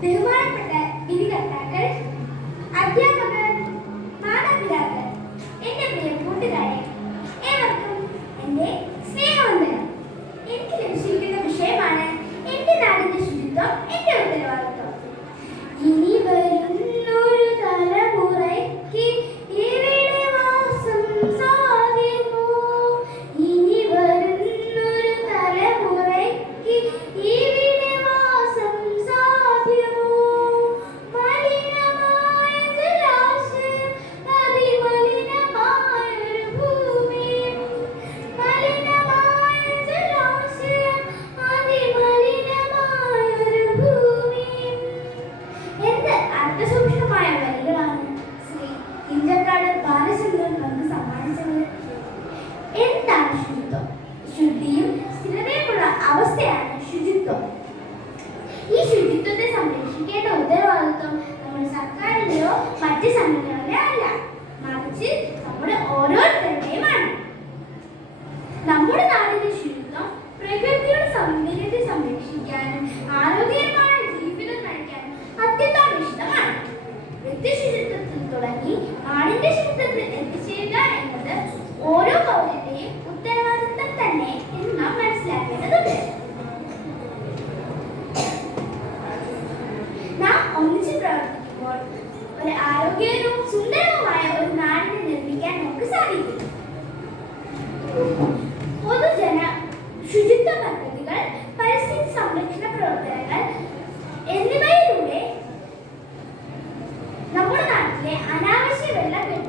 பெருமாறப்பட்ட விதிகர்த்தாக்கள் அத்தியாபகர் അവസ്ഥയാണ് ശുചിത്വം. ഈ ശുചിത്വത്തെ സംരക്ഷിക്കേണ്ട ഉത്തരവാദിത്വം നമ്മുടെ സർക്കാരിന്റെയോ മറ്റ് സംഘടനകളുടെ അല്ല. മറിച്ച് നമ്മുടെ ഓരോരുത്തരുടെയുമാണ് ഒന്നിച്ച് പ്രവർത്തിക്കുമ്പോൾ ഒരു ആരോഗ്യകരവും സുന്ദരവുമായ ഒരു നാടിനെ നിർമ്മിക്കാൻ നമുക്ക് സാധിക്കും. പൊതുജന ശുചിത്വ പദ്ധതികൾ പരിസ്ഥിതി സംരക്ഷണ പ്രവർത്തനങ്ങൾ എന്നിവയിലൂടെ നമ്മുടെ നാട്ടിലെ അനാവശ്യ വെള്ളക്കെട്ടുകൾ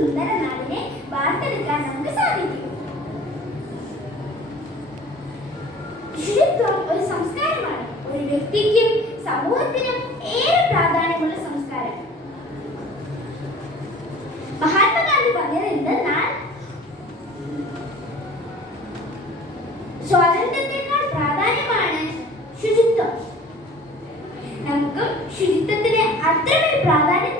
സുന്ദര നാടിനെ വാർത്തെടുക്കാൻ നമുക്ക് സാധിക്കും. ശുചിത്വം ഒരു സംസ്കാരമാണ്. ഒരു വ്യക്തിക്കും സമൂഹത്തിനും ഏറെ പ്രാധാന്യമുള്ള സംസ്കാരം. മഹാത്മാഗാന്ധി പറഞ്ഞത് എന്തെന്നാൽ സ്വാതന്ത്ര്യത്തെക്കാൾ പ്രാധാന്യമാണ് ശുചിത്വം. നമുക്ക് ശുചിത്വത്തിന് അത്രമേൽ പ്രാധാന്യം